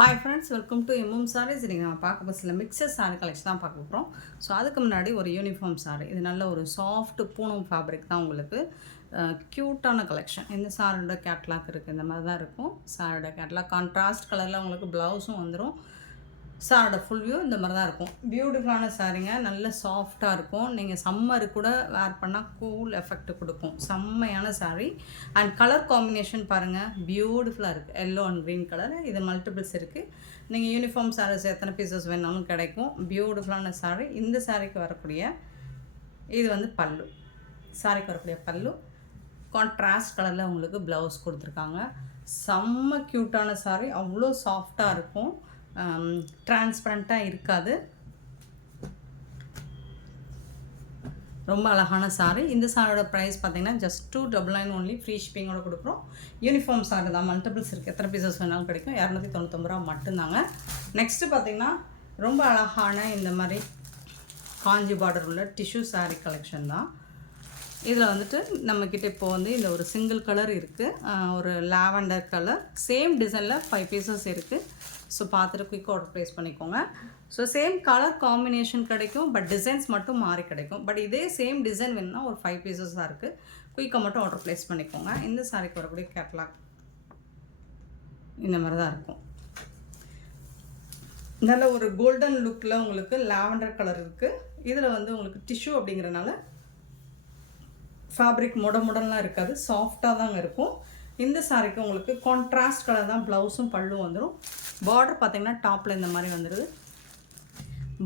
Hi friends, welcome to MM sarees. இன்றைக்கி நம்ம பார்க்க போகிற சில மிக்சர் சாரீ கலெக்ஷன் தான் பார்க்க போகிறோம். ஸோ அதுக்கு முன்னாடி ஒரு யூனிஃபார்ம் சாரீ, இது நல்ல ஒரு சாஃப்ட் பூனம் ஃபேப்ரிக் தான். உங்களுக்கு க்யூட்டான கலெக்ஷன். இந்த சாரியோட கேட்லாக் இருக்குது, இந்த மாதிரி தான் இருக்கும் சாரியோட கேட்லாக். கான்ட்ராஸ்ட் கலரில் உங்களுக்கு ப்ளவுஸும் வந்துடும். சாரோட ஃபுல் வியூ இந்த மாதிரி தான் இருக்கும். பியூட்டிஃபுல்லான சாரீங்க, நல்ல சாஃப்டாக இருக்கும். நீங்கள் சம்மரு கூட வேர் பண்ணால் கூல் எஃபெக்ட் கொடுக்கும். செம்மையான சாரீ. அண்ட் கலர் காம்பினேஷன் பாருங்கள், பியூட்டிஃபுல்லாக இருக்குது. Yellow and green colour. இது மல்டிபிள்ஸ் இருக்குது. நீங்கள் யூனிஃபார்ம் சாரீஸ் எத்தனை பீசஸ் வேணாலும் கிடைக்கும். பியூட்டிஃபுல்லான சாரீ. இந்த சாரீக்கு வரக்கூடிய இது வந்து பல்லு. சாரீக்கு வரக்கூடிய பல்லு கான்ட்ராஸ்ட் கலரில் உங்களுக்கு ப்ளவுஸ் கொடுத்துருக்காங்க. செம்ம க்யூட்டான சாரீ, அவ்வளோ சாஃப்டாக இருக்கும். டிரான்ஸ்பரண்ட்டாக இருக்காது. ரொம்ப அழகான சாரீ. இந்த சாரியோட ப்ரைஸ் பார்த்தீங்கன்னா ஜஸ்ட் 299 ஒன்லி. ஃப்ரீ ஷிப்பிங்கோட கொடுக்குறோம். யூனிஃபார்ம் சாரி தான், மல்டிபிள்ஸ் இருக்குது. எத்தனை பீசஸ் வேணாலும் கிடைக்கும். 299 ரூபா மட்டும்தாங்க. நெக்ஸ்ட்டு பார்த்தீங்கன்னா ரொம்ப அழகான இந்த மாதிரி காஞ்சி பார்டர் உள்ள டிஷ்யூ சாரீ கலெக்ஷன் தான். இதில் வந்துட்டு நம்மக்கிட்ட இப்போது வந்து இந்த ஒரு சிங்கிள் கலர் இருக்குது, ஒரு லாவெண்டர் கலர். சேம் டிசைனில் 5 பீசஸ் இருக்குது. ஸோ பார்த்துட்டு குயிக்காக ஆர்டர் ப்ளேஸ் பண்ணிக்கோங்க. ஸோ சேம் கலர் காம்பினேஷன் கிடைக்கும், பட் டிசைன்ஸ் மட்டும் மாறி கிடைக்கும். பட் இதே சேம் டிசைன் வேணும்னா ஒரு 5 பீசஸ் தான் இருக்குது. குயிக்காக மட்டும் ஆர்டர் ப்ளேஸ் பண்ணிக்கோங்க. இந்த சாரிக்கு வரக்கூடிய கேட்லாக் இந்த மாதிரி தான் இருக்கும். நல்ல ஒரு கோல்டன் லுக்கில் உங்களுக்கு லாவெண்டர் கலர் இருக்குது. இதில் வந்து உங்களுக்கு டிஷ்யூ அப்படிங்கிறனால ஃபேப்ரிக் முடலாம் இருக்காது, சாஃப்டாக தாங்க இருக்கும். இந்த சாரிக்கு உங்களுக்கு கான்ட்ராஸ்ட் கலர் தான் ப்ளவுஸும் பல்லும் வந்துடும். பார்டர் பார்த்திங்கன்னா டாப்பில் இந்த மாதிரி வந்துடுது,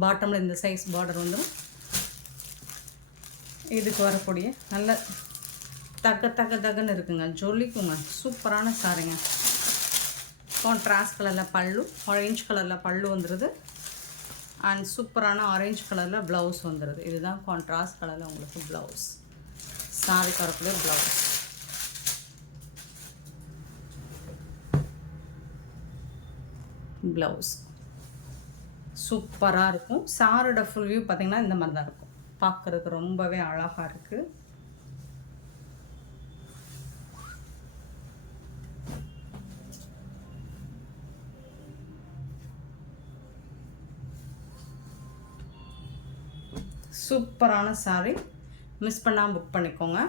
பாட்டமில் இந்த சைஸ் பார்டர் வந்துடும். இதுக்கு வரக்கூடிய நல்ல தகன்னு இருக்குங்க, ஜொலிக்குங்க. சூப்பரான சாரிங்க. கான்ட்ராஸ்ட் கலரில் பல்லு, ஆரஞ்சு கலரில் பல்லு வந்துடுது. அண்ட் சூப்பரான ஆரஞ்சு கலரில் ப்ளவுஸ் வந்துடுது. இதுதான் கான்ட்ராஸ்ட் கலரில் உங்களுக்கு ப்ளவுஸ். சாரிக்கு வரக்கூடிய ப்ளவுஸ். ப்ளவுஸ் சூப்பராக இருக்கும். சாரோட ஃபுல் வியூ பார்த்திங்கன்னா இந்த மாதிரி தான் இருக்கும். பார்க்குறதுக்கு ரொம்பவே அழகாக இருக்குது. சூப்பரான சாரி, மிஸ் பண்ணாமல் புக் பண்ணிக்கோங்க.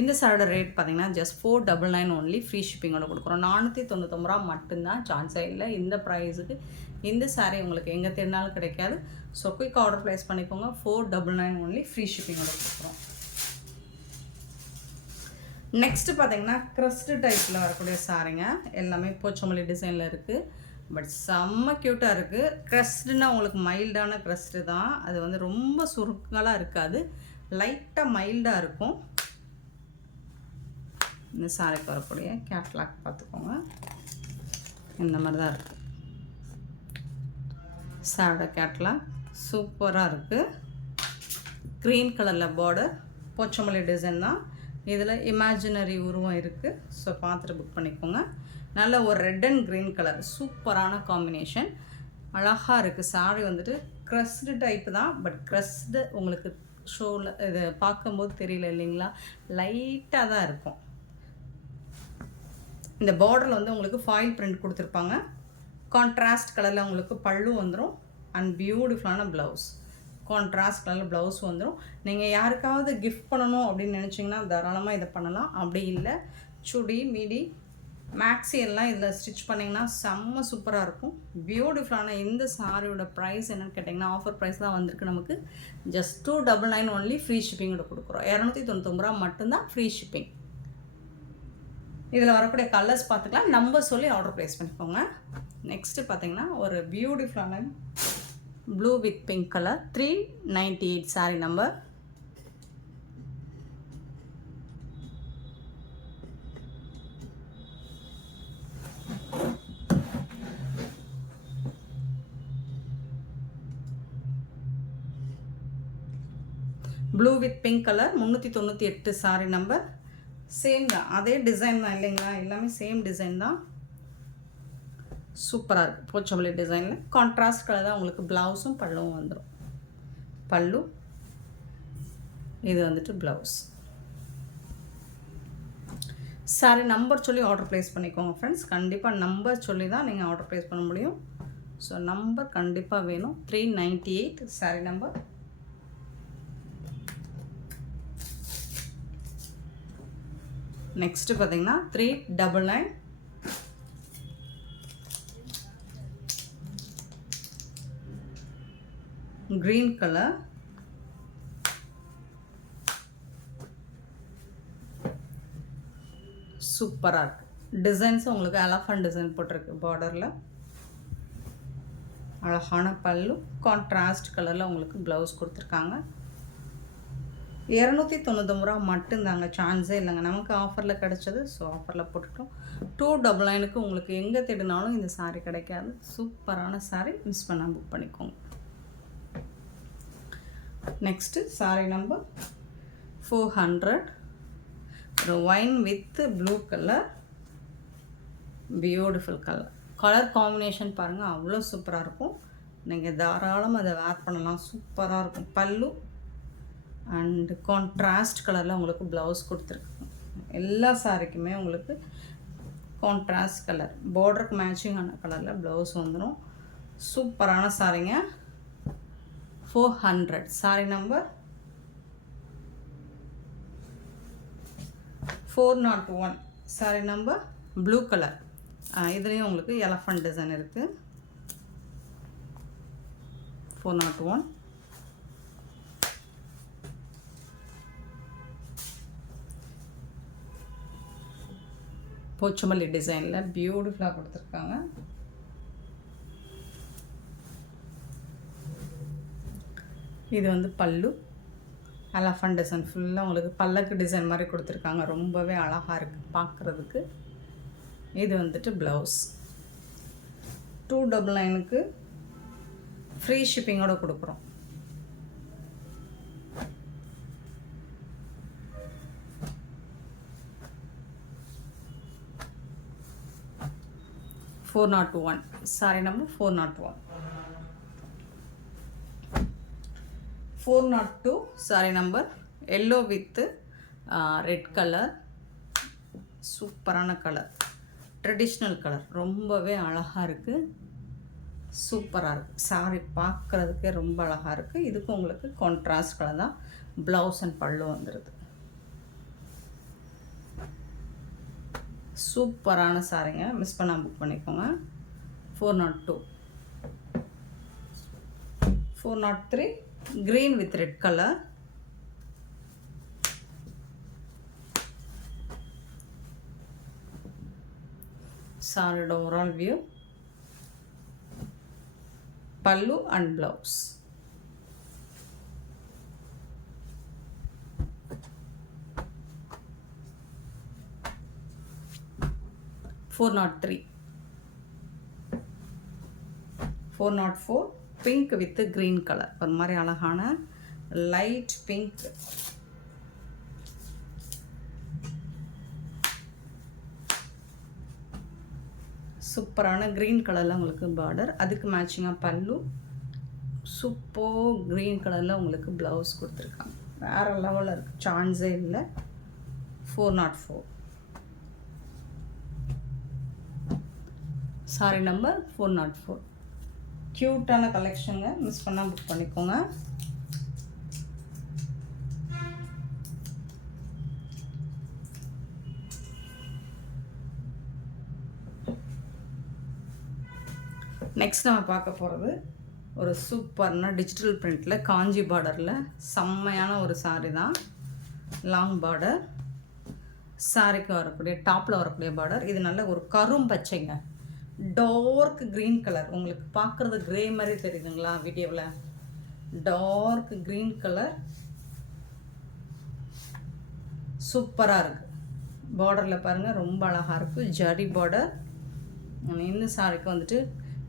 இந்த சாரோட ரேட் பார்த்தீங்கன்னா ஜஸ்ட் 499 ஒன்லி. ஃப்ரீ ஷிப்பிங்கோட கொடுக்குறோம். 499 ரூபா மட்டும்தான். சான்ஸே இல்லை. இந்த ப்ரைஸுக்கு இந்த சாரீ உங்களுக்கு எங்கே தேடினாலும் கிடைக்காது. ஸோ குயிக் ஆர்டர் ப்ளேஸ் பண்ணிக்கோங்க. 499 ஒன்லி. ஃப்ரீ ஷிப்பிங்கோட கொடுக்குறோம். நெக்ஸ்ட்டு பார்த்தீங்கன்னா க்ரஸ்ட்டு டைப்பில் வரக்கூடிய சாரீங்க. எல்லாமே போச்சமல்லி டிசைனில் இருக்குது. பட் செம்ம க்யூட்டாக இருக்குது. க்ரஸ்டுன்னா உங்களுக்கு மைல்டான க்ரஸ்ட்டு தான். அது வந்து ரொம்ப சுருக்கலாக இருக்காது, லைட்டாக மைல்டாக இருக்கும். இந்த சாரிக்கு வரக்கூடிய கேட்லாக் பார்த்துக்கோங்க, இந்த மாதிரி தான் இருக்குது. சாரோட கேட்லாக் சூப்பராக இருக்குது. க்ரீன் கலரில் பார்டர், போச்சமல்லி டிசைன் தான். இதில் இமேஜினரி உருவம் இருக்குது. ஸோ பார்த்துட்டு புக் பண்ணிக்கோங்க. நல்ல ஒரு ரெட் அண்ட் க்ரீன் கலர், சூப்பரான காம்பினேஷன். அழகாக இருக்குது. சாரி வந்துட்டு க்ரஸ்டு டைப்பு தான், பட் க்ரஸ்டு உங்களுக்கு ஷோவில் இது பார்க்கும்போது தெரியல இல்லைங்களா, லைட்டாக தான் இருக்கும். இந்த பார்டரில் வந்து உங்களுக்கு ஃபாயில் பிரிண்ட் கொடுத்துருப்பாங்க. கான்ட்ராஸ்ட் கலரில் உங்களுக்கு பல்லு வந்துடும். அண்ட் பியூட்டிஃபுல்லான ப்ளவுஸ். கான்ட்ராஸ்ட் கலரில் ப்ளவுஸ் வந்துடும். நீங்கள் யாருக்காவது கிஃப்ட் பண்ணணும் அப்படின்னு நினச்சிங்கன்னா தாராளமாக இதை பண்ணலாம். அப்படி இல்லை சுடி மிடி மேக்ஸி எல்லாம் இதில் ஸ்டிச் பண்ணிங்கன்னா செம்ம சூப்பராக இருக்கும். பியூட்டிஃபுல்லான இந்த சாரியோட ப்ரைஸ் என்னென்னு கேட்டிங்கன்னா ஆஃபர் ப்ரைஸ் தான் வந்திருக்கு நமக்கு. Just 299 only. ஃப்ரீ ஷிப்பிங்கோட கொடுக்குறோம். 299 ரூபா மட்டும்தான் ஃப்ரீ ஷிப்பிங். இதில் வரக்கூடிய கலர்ஸ் பார்த்துக்கலாம். நம்பர் சொல்லி ஆர்டர் ப்ளேஸ் பண்ணிக்கோங்க. நெக்ஸ்ட்டு பார்த்தீங்கன்னா ஒரு பியூட்டிஃபுல்லான blue with pink colour 398 sorry number. Blue with pink colour 398 sorry number. Same தான், அதே டிசைன் தான் இல்லைங்களா, எல்லாமே சேம் டிசைன் தான். சூப்பராக இருக்குது. போச்சமல்லி டிசைனில் கான்ட்ராஸ்ட் கலர் தான் உங்களுக்கு ப்ளவுஸும் பல்லுவும் வந்துடும். பல்லு, இது வந்துட்டு ப்ளவுஸ். சாரி நம்பர் சொல்லி ஆர்டர் ப்ளேஸ் பண்ணிக்கோங்க ஃப்ரெண்ட்ஸ். கண்டிப்பாக நம்பர் சொல்லி தான் நீங்கள் ஆர்டர் ப்ளேஸ் பண்ண முடியும். ஸோ நம்பர் கண்டிப்பாக வேணும். 398 சாரி நம்பர். நெக்ஸ்ட்டு பார்த்தீங்கன்னா 399. Green colour. சூப்பராக இருக்குது. டிசைன்ஸும் உங்களுக்கு எலஃபண்ட் டிசைன் போட்டிருக்கு பார்டரில். அழகான பல்லு, கான்ட்ராஸ்ட் கலரில் உங்களுக்கு ப்ளவுஸ் கொடுத்துருக்காங்க. 299 ரூபா மட்டும்தாங்க, சான்ஸே இல்லைங்க. நமக்கு ஆஃபரில் கிடச்சது, ஸோ ஆஃபரில் போட்டுட்டோம். 299க்கு உங்களுக்கு எங்கே தேடினாலும் இந்த சாரீ கிடைக்காது. சூப்பரான சாரீ, மிஸ் பண்ணால் புக் பண்ணிக்கோங்க. Next sari number 400. ஒரு wine with blue colour, beautiful colour. Colour combination பாருங்கள், அவ்வளோ சூப்பராக இருக்கும். நீங்கள் தாராளமாக அதை வேர் பண்ணலாம், சூப்பராக இருக்கும். பல்லு அண்டு கான்ட்ராஸ்ட் கலரில் உங்களுக்கு ப்ளவுஸ் கொடுத்துருக்காங்க. எல்லா சாரிக்குமே உங்களுக்கு கான்ட்ராஸ்ட் கலர், பார்டருக்கு மேட்சிங்கான கலரில் ப்ளவுஸ் வந்துடும். சூப்பரான சாரீங்க. 400 sorry number 401 sorry number blue colour. இதுலேயும் உங்களுக்கு எலஃபண்ட் டிசைன் இருக்குது. 401. போச்சமல்லி டிசைனில் பியூட்டிஃபுல்லாக கொடுத்துருக்காங்க. இது வந்து பல்லு, எலஃபண்ட் டிசைன் ஃபுல்லாக உங்களுக்கு பல்லக்கு டிசைன் மாதிரி கொடுத்துருக்காங்க. ரொம்பவே அழகாக இருக்குது பார்க்குறதுக்கு. இது வந்துட்டு ப்ளவுஸ். 299க்கு ஃப்ரீ ஷிப்பிங்கோடு கொடுக்குறோம். $401 sorry number 401. 402 sorry number yellow with red colour. சூப்பரான கலர், ட்ரெடிஷ்னல் கலர், ரொம்பவே அழகாக இருக்குது. சூப்பராக இருக்குது சாரி, பார்க்குறதுக்கே ரொம்ப அழகாக இருக்குது. இதுக்கு உங்களுக்கு கான்ட்ராஸ்ட் கலர் தான் ப்ளவுஸ் அண்ட் பல்லு வந்துடுது. சூப்பரான சாரிங்க, மிஸ் பண்ணால் புக் பண்ணிக்கோங்க. 402. 403 green with red color. Solid overall view. Pallu and blouse. 403. 404 pink with green color. ஒரு மாதிரி அழகான லைட் பிங்க். சூப்பரான க்ரீன் கலரில் உங்களுக்கு பார்டர், அதுக்கு மேட்சிங்காக பல்லு. சூப்பர் க்ரீன் கலரில் உங்களுக்கு ப்ளவுஸ் கொடுத்துருக்காங்க. வேறு லெவலில் இருக்குது, சான்ஸே இல்லை. 404 சாரி நம்பர் 404. க்யூட்டான கலெக்ஷனுங்க, மிஸ் பண்ணால் புக் பண்ணிக்கோங்க. நெக்ஸ்ட் நம்ம பார்க்க போகிறது ஒரு சூப்பர்னா டிஜிட்டல் பிரிண்டில் காஞ்சி பார்டரில் செம்மையான ஒரு சாரீ தான். லாங் பார்டர், சாரிக்கு வரக்கூடிய டாப்பில் வரக்கூடிய பார்டர். இது நல்ல ஒரு கரும் பச்சைங்க, டார்க் க்ரீன் கலர். உங்களுக்கு பார்க்குறது க்ரே மாதிரி தெரியுதுங்களா வீடியோவில்? டார்க் க்ரீன் கலர், சூப்பராக இருக்குது. பார்டரில் பாருங்கள், ரொம்ப அழகாக இருக்குது. ஜரி பார்டர். இந்த சாரிக்கு வந்துட்டு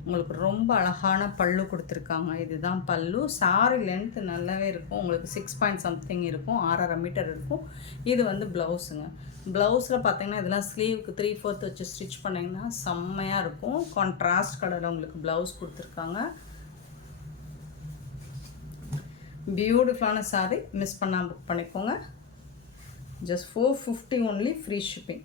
உங்களுக்கு ரொம்ப அழகான பல்லு கொடுத்துருக்காங்க. இதுதான் பல்லு. சாரி லென்த் நல்லாவே இருக்கும், உங்களுக்கு 6 பாயிண்ட் சம்திங் இருக்கும், 6.5 மீட்டர் இருக்கும். இது வந்து ப்ளவுஸுங்க. ப்ளவுஸில் பார்த்தீங்கன்னா இதெல்லாம் ஸ்லீவுக்கு 3/4 வச்சு ஸ்டிச் பண்ணிங்கன்னா செம்மையாக இருக்கும். கான்ட்ராஸ்ட் கலரில் உங்களுக்கு ப்ளவுஸ் கொடுத்துருக்காங்க. பியூட்டிஃபுல்லான சாரீ, மிஸ் பண்ணால் புக் பண்ணிக்கோங்க. Just 450 only, free shipping.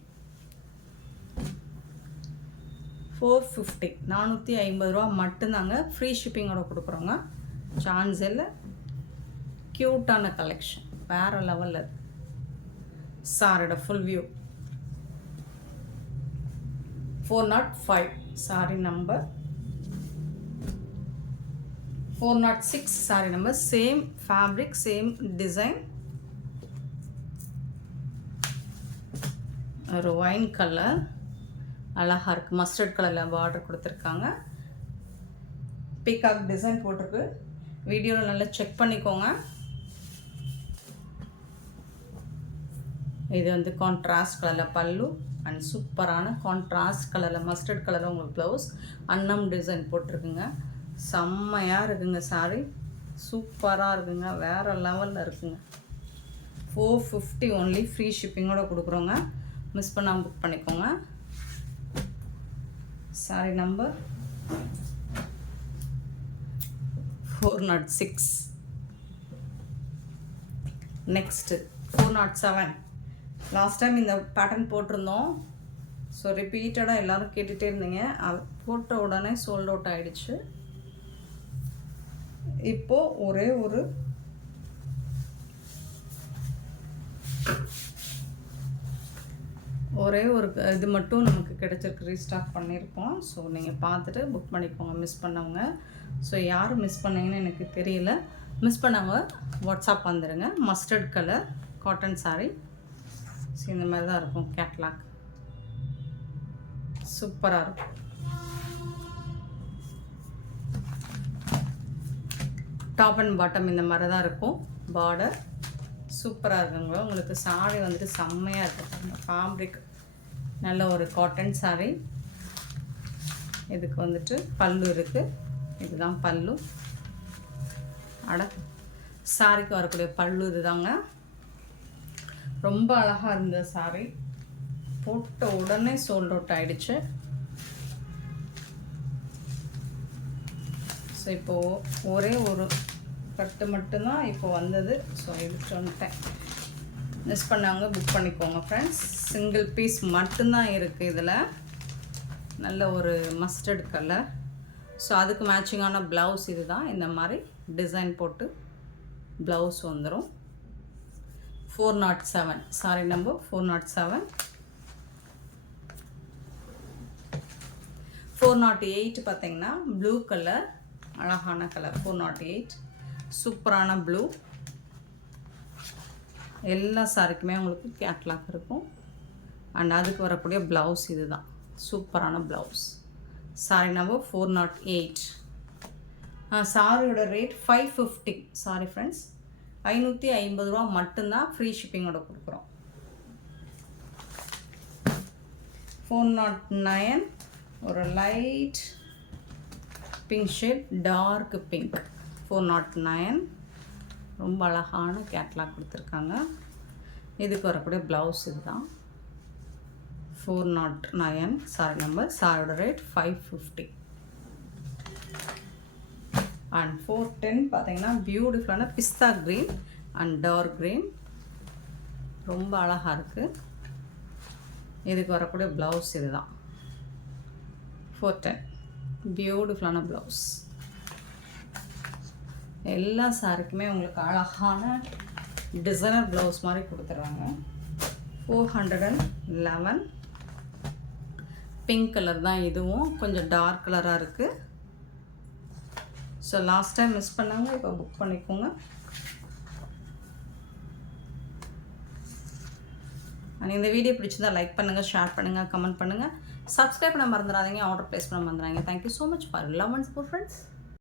450 450 மட்டும்தாங்க. ஃப்ரீ ஷிப்பிங்கோட கொடுக்குறோங்க. சான்ஸ் இல்லை. க்யூட்டான கலெக்ஷன் வேறு லெவலில். சாரியோட full view 405 sorry number 406 sorry number. Same fabric, same design. ஒரு ஒயின் கலர் அழகாக இருக்குது. மஸ்டர்ட் கலரில் பார்டர் கொடுத்துருக்காங்க. பீகாக் டிசைன் போட்டிருக்கு. வீடியோவில் நல்லா செக் பண்ணிக்கோங்க. இது வந்து கான்ட்ராஸ்ட் கலரில் பல்லு அண்ட் சூப்பரான கான்ட்ராஸ்ட் கலரில் மஸ்டர்ட் கலரில் உங்களுக்கு ப்ளவுஸ். அன்னம் டிசைன் போட்டிருக்குங்க. செம்மையாக இருக்குங்க. சாரி சூப்பராக இருக்குங்க. வேறு லெவலில் இருக்குங்க. 450 ஒன்லி. ஃப்ரீ ஷிப்பிங்கோடு கொடுக்குறோங்க. மிஸ் பண்ணாமல் புக் பண்ணிக்கோங்க. Sorry number 406. Next 407. Last time இந்த பேட்டர்ன் போட்டிருந்தோம். ஸோ ரிப்பீட்டடாக எல்லோரும் கேட்டுகிட்டே இருந்தீங்க. அது போட்ட உடனே சோல்ட் அவுட் ஆகிடுச்சு. இப்போது ஒரே ஒரு இது மட்டும் நமக்கு கிடச்சிருக்கு. ரீஸ்டாக் பண்ணியிருக்கோம். ஸோ நீங்கள் பார்த்துட்டு புக் பண்ணிக்கோங்க மிஸ் பண்ணவங்க. ஸோ யார் மிஸ் பண்ணீங்கன்னு எனக்கு தெரியல. மிஸ் பண்ணவங்க வாட்ஸ்அப் வந்துடுங்க. Mustard colour cotton sari. So இந்த மாதிரி தான் இருக்கும் கேட்லாக். சூப்பராக இருக்கும். டாப் அண்ட் பாட்டம் இந்த மாதிரி தான் இருக்கும். பார்டர் சூப்பராக இருக்குங்க. உங்களுக்கு சாரீ வந்துட்டு செம்மையாக இருக்கும். ஃபேப்ரிக் நல்ல ஒரு காட்டன் சாரீ. இதுக்கு வந்துட்டு பல்லு இருக்குது. இதுதான் பல்லு. சாரிக்கு வரக்கூடிய பல்லு இதுதாங்க. ரொம்ப அழகாக இருந்த சாரீ. போட்ட உடனே சோல்ட் அவுட் ஆகிடுச்சு. ஸோ இப்போது ஒரே ஒரு கட்டு மட்டும்தான் இப்போ வந்தது. ஸோ இதுக்கு வந்துட்டேன். மிஸ் பண்ணாங்க புக் பண்ணிக்கோங்க ஃப்ரெண்ட்ஸ். சிங்கிள் பீஸ் மட்டும்தான் இருக்குது இதில். நல்ல ஒரு மஸ்டர்ட் கலர். ஸோ அதுக்கு மேட்சிங்கான ப்ளவுஸ் இது தான். இந்த மாதிரி டிசைன் போட்டு ப்ளவுஸ் வந்துடும். 407 சாரி நம்பர் 407. 408 பார்த்தீங்கன்னா ப்ளூ கலர், அழகான கலர். 408 சூப்பரான ப்ளூ. எல்லா சாரிக்குமே உங்களுக்கு கேட்லாக் இருக்கும். அண்ட் அதுக்கு வரக்கூடிய ப்ளவுஸ் இது தான். சூப்பரான ப்ளவுஸ். Sorry number 408. சாரியோட ரேட் 550. சாரி ஃப்ரெண்ட்ஸ், 550 ரூபா மட்டும்தான். ஃப்ரீ ஷிப்பிங்கோட கொடுக்குறோம். 409 ஒரு light pink shade, dark pink. 409 ரொம்ப அழகான கேட்லாக் கொடுத்துருக்காங்க. இதுக்கு வரக்கூடிய ப்ளவுஸ் இதுதான். 409 சாரி நம்பர். சாரியோட ரேட் 550. அண்ட் 410 பார்த்தீங்கன்னா பியூட்டிஃபுல்லான பிஸ்தா க்ரீன் அண்ட் டார்க் க்ரீன். ரொம்ப அழகாக இருக்குது. இதுக்கு வரக்கூடிய ப்ளவுஸ் இதுதான். 410 பியூட்டிஃபுல்லான ப்ளவுஸ். எல்லா சாரிக்குமே உங்களுக்கு அழகான டிசைனர் ப்ளவுஸ் மாதிரி கொடுத்துட்றாங்க. 411 பிங்க் கலர் தான் இதுவும். கொஞ்சம் டார்க் கலராக இருக்குது. ஸோ லாஸ்ட் டைம் மிஸ் பண்ணாங்க, இப்போ புக் பண்ணிக்கோங்க. அண்ட் இந்த வீடியோ பிடிச்சிருந்தா லைக் பண்ணுங்கள், ஷேர் பண்ணுங்கள், கமெண்ட் பண்ணுங்கள். சப்ஸ்கிரைப் பண்ண மறந்துடாதீங்க. ஆர்டர் ப்ளேஸ் பண்ண மறந்துடாதீங்க. Thank you so much for love and support friends.